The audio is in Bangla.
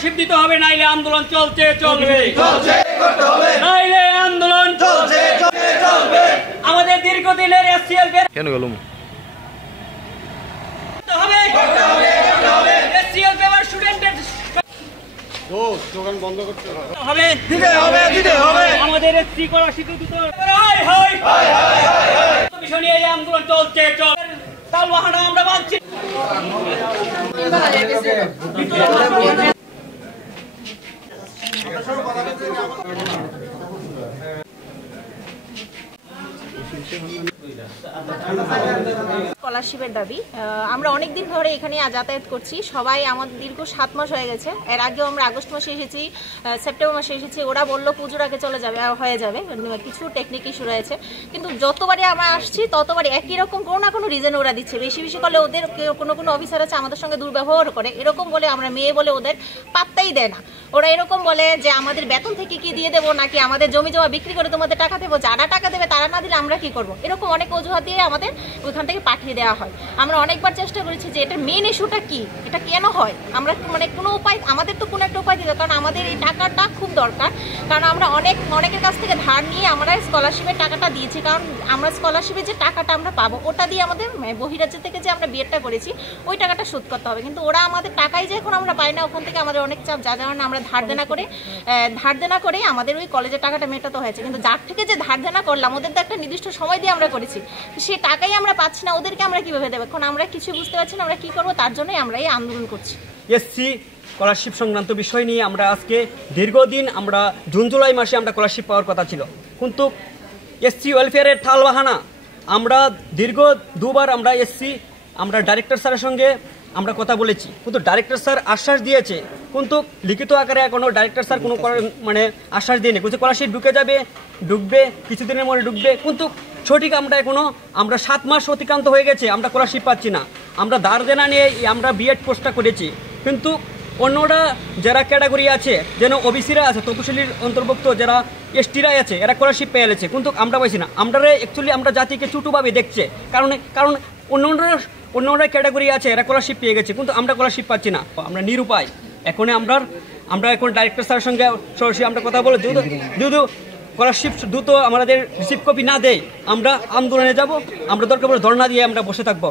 স্কলারশিপ দিতে হবে, নাইলে আন্দোলন চলছে চলবে, নাইলে আন্দোলন চলছে চলবে। আমাদের দীর্ঘদিনের এসসিএল কেন গেল এসসিএল পেপার স্টুডেন্টের দোকান বন্ধ করতে হবে, দিতে হবে। আমাদের এসসি স্কলারশিপ দিতে হবে। বিষয় নিয়ে এই আন্দোলন চলছে তালবাহানা আমরা মানছি। স্কলারশিপের দাবি আমরা অনেক দিন ধরে এখানে যাতায়াত করছি। সবাই আমাদের দীর্ঘ 7 মাস হয়ে গেছে। এর আগেও আমরা আগস্ট মাসে এসেছি, সেপ্টেম্বর মাসে এসেছি। ওরা বললো পুজোর আগে চলে যাবে, হয়ে যাবে, কিছু টেকনিক ইস্যু রয়েছে। কিন্তু যতবারই আমরা আসছি ততবারই একই রকম কোনো না কোনো রিজন ওরা দিচ্ছে। বেশি বেশি করলে ওদের কোনো অফিসার আছে আমাদের সঙ্গে দুর্ব্যবহার করে, এরকম বলে আমরা মেয়ে বলে ওদের পাত্তাই দেয় না। ওরা এরকম বলে যে আমাদের বেতন থেকে কি দিয়ে দেবো, নাকি আমাদের জমি জমা বিক্রি করে তোমাদের টাকা দেবো, যারা টাকা দেবে তারা না দিলে আমরা কি করবো, এরকম অনেক অজুহাত দিয়ে আমাদের ওইখান থেকে পাঠিয়ে দেওয়া হয়। আমরা অনেকবার চেষ্টা করেছি যে এটার মেন ইস্যুটা কি, এটা কেন হয়। আমরা কোনো উপায়, আমাদের তো কোনো একটা উপায় দিতে, কারণ আমাদের এই টাকাটা খুব দরকার। কারণ আমরা অনেকের কাছ থেকে ধার নিয়ে আমরা স্কলারশিপের টাকাটা দিয়েছি। কারণ আমরা স্কলারশিপের যে টাকাটা আমরা পাবো ওটা দিয়ে আমাদের বহিরাজ্য থেকে যে আমরা বিয়েটা করেছি ওই টাকাটা শোধ করতে হবে। কিন্তু ওরা আমাদের টাকাই যে এখন আমরা পাই না, ওখান থেকে আমাদের অনেক চাপ, যার কারণে আমরা ধার দেনা করে আমাদের ওই কলেজের টাকাটা মেটাতে হয়েছে। কিন্তু যার থেকে যে ধার দেনা করলাম ওদের তো একটা নির্দিষ্ট সময় দিয়ে আমরা করেছি, সেই টাকাই আমরা পাচ্ছি না, ওদেরকে আমরা কিভাবে দেবো। এখন আমরা কিছু বুঝতে পারছি না আমরা কি করবো, তার জন্যই আমরা এই আন্দোলন করছি। এসসি স্কলারশিপ সংক্রান্ত বিষয় নিয়ে আমরা আজকে দীর্ঘদিন আমরা জুন জুলাই মাসে আমরা স্কলারশিপ পাওয়ার কথা ছিল, কিন্তু এসসি ওয়েলফেয়ারের টালবাহানা আমরা দীর্ঘ দুবার আমরা ডাইরেক্টর স্যারের সঙ্গে আমরা কথা বলেছি, কিন্তু ডাইরেক্টর স্যার আশ্বাস দিয়েছে, কিন্তু লিখিত আকারে এখনো ডাইরেক্টর স্যার কোনো আশ্বাস দিয়েনি। কিন্তু স্কলারশিপ ঢুকবে কিছুদিনের মধ্যে ঢুকবে, কিন্তু সঠিক আমরা 7 মাস অতিক্রান্ত হয়ে গেছে, আমরা স্কলারশিপ পাচ্ছি না। আমরা ধার দেনা নিয়ে আমরা বিএড কোর্সটা করেছি, কিন্তু অন্যরা যারা ক্যাটাগরি আছে, যেন ওবিসিরা আছে, তপশিলির অন্তর্ভুক্ত যারা এসটিরা আছে, এরা স্কলারশিপ পেয়ে গেছে, কিন্তু আমরা পাইছি না। আমরা জাতিকে ছোটোভাবে দেখছে, কারণ অন্যরা ক্যাটাগরি আছে, এরা স্কলারশিপ পেয়ে গেছে, কিন্তু আমরা স্কলারশিপ পাচ্ছি না। আমরা নিরুপায়। এখন আমরা এখন ডাইরেক্টর স্যারের সঙ্গে সরাসরি আমরা কথা বলে যদি স্কলারশিপ দ্রুত আমাদের রিসিভ কপি না দেয় আমরা আন্দোলনে যাব, আমরা দরকার পড়ে ধর্ণা দিয়ে আমরা বসে থাকবো।